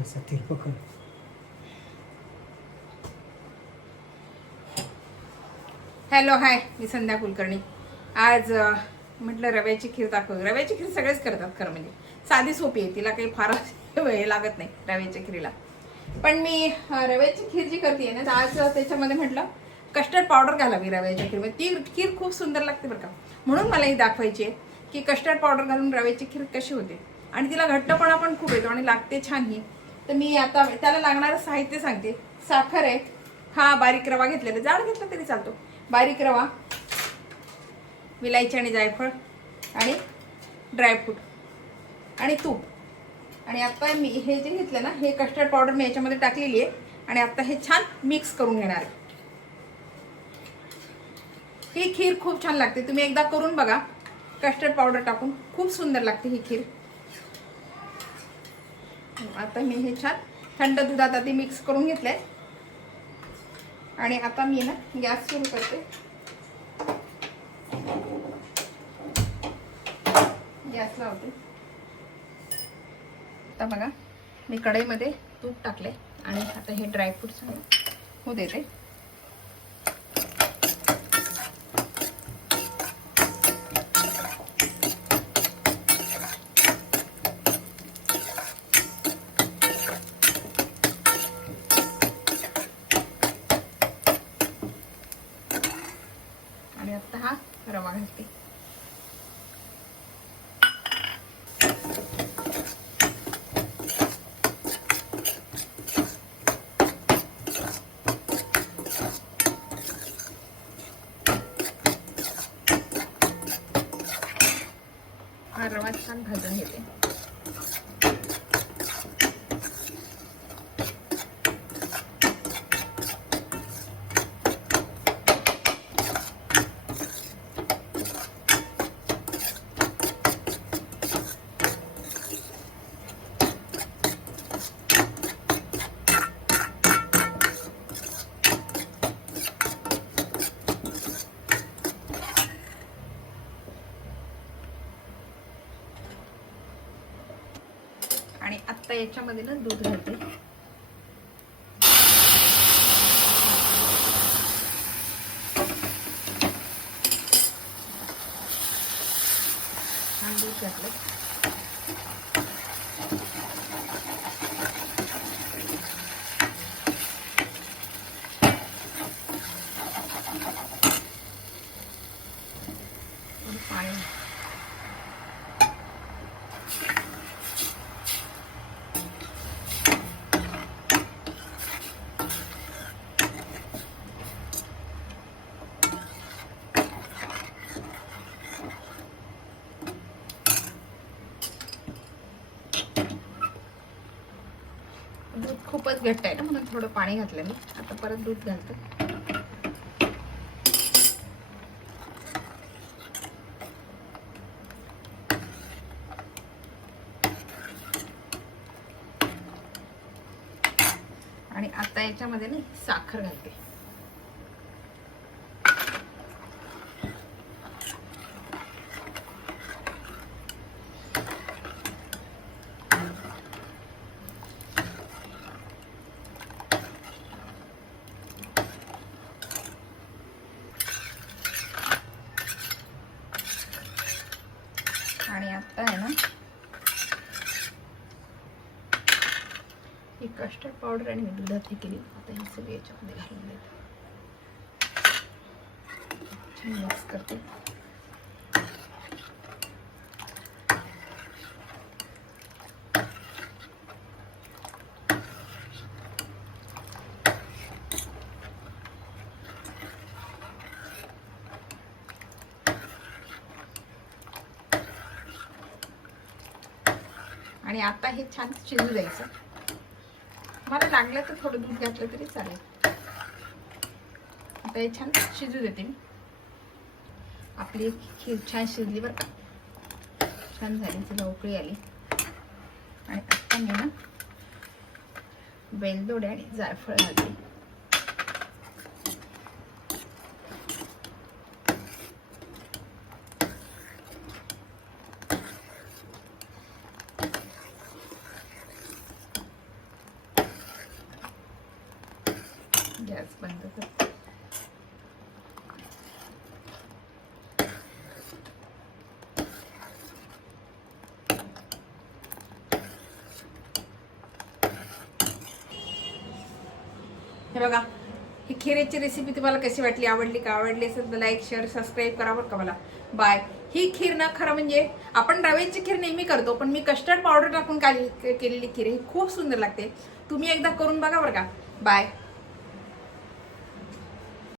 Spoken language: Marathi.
थोडासा तिरपं कर. हॅलो हाय, मी संध्या कुलकर्णी. आज म्हटलं रव्याची खीर दाखव. रव्याची खीर सगळेच करतात खरं म्हणजे, साधी सोपी आहे, तिला काही फार वेळ लागत नाही रव्याच्या खीरीला. पण मी रव्याची खीर जी करते ना, तर आज त्याच्यामध्ये म्हटलं कस्टर्ड पावडर घालावी रव्याच्या खीरमध्ये. ती खीर खूप सुंदर लागते बरं का. म्हणून मला ही दाखवायची आहे की कस्टर्ड पावडर घालून रव्याची खीर कशी होते, आणि तिला घट्टपणा पण खूप येतो आणि लागते छान ही. तर मी आता त्याला लागणारं साहित्य सांगते. साखर आहे, हा बारीक रवा घेतलेला, जाड घेतला तरी चालतो. बारीक रवा, विलायची आणि जायफळ आणि ड्रायफ्रूट आणि तूप. आणि आता मी हे जे घेतलं ना, हे कस्टर्ड पावडर मी याच्यामध्ये टाकलेली आहे. आणि आता हे छान मिक्स करून घेणार आहे. ही खीर खूप छान लागते, तुम्ही एकदा करून बघा. कस्टर्ड पावडर टाकून खूप सुंदर लागते ही खीर. आता मी हे छान थंड दुधात आधी मिक्स करून घेतलंय. आणि आता मी ना गॅस सुरू करते. गॅस लावते. आता बघा, मी कढईमध्ये तूप टाकले आणि आता हे ड्रायफ्रूट्स होऊ देते. आणि आता हा रवा घालते. हा रवा छान भाजून घेते. आणि आता याच्यामध्ये ना दूध घालते. दूध घातलं. पाणी दूध खूपच घट्ट आहे ना, म्हणून थोडं पाणी घातलं मी. आता परत दूध घालते. आणि आता याच्यामध्ये ना साखर घालते. आणि आता आहे ना, ही कस्टर्ड पावडर आणि मी दुधात हे केली. आता ही सगळी याच्यामध्ये घालून देते. छान मिक्स करते. आणि आता हे छान शिजू द्यायचं. मला लागलं तर थोडं दूध घातलं तरी चालेल. आता हे छान शिजू देते मी. आपली खीर छान शिजली बरं का, छान झाली, तिला उकळी आली. आणि आता मी ना वेलदोडे आणि जायफळ घालते. गॅस बंद कर. हे बघा, ही खिरेची रेसिपी तुम्हाला कशी वाटली, आवडली का? आवडली असेल तर लाईक शेअर सबस्क्राईब करा बरं का मला. बाय. ही खीर ना खरं म्हणजे आपण रव्याची खीर नेहमी करतो, पण मी कस्टर्ड पावडर टाकून केलेली खीर ही खूप सुंदर लागते. तुम्ही एकदा करून बघा बरं का. बाय.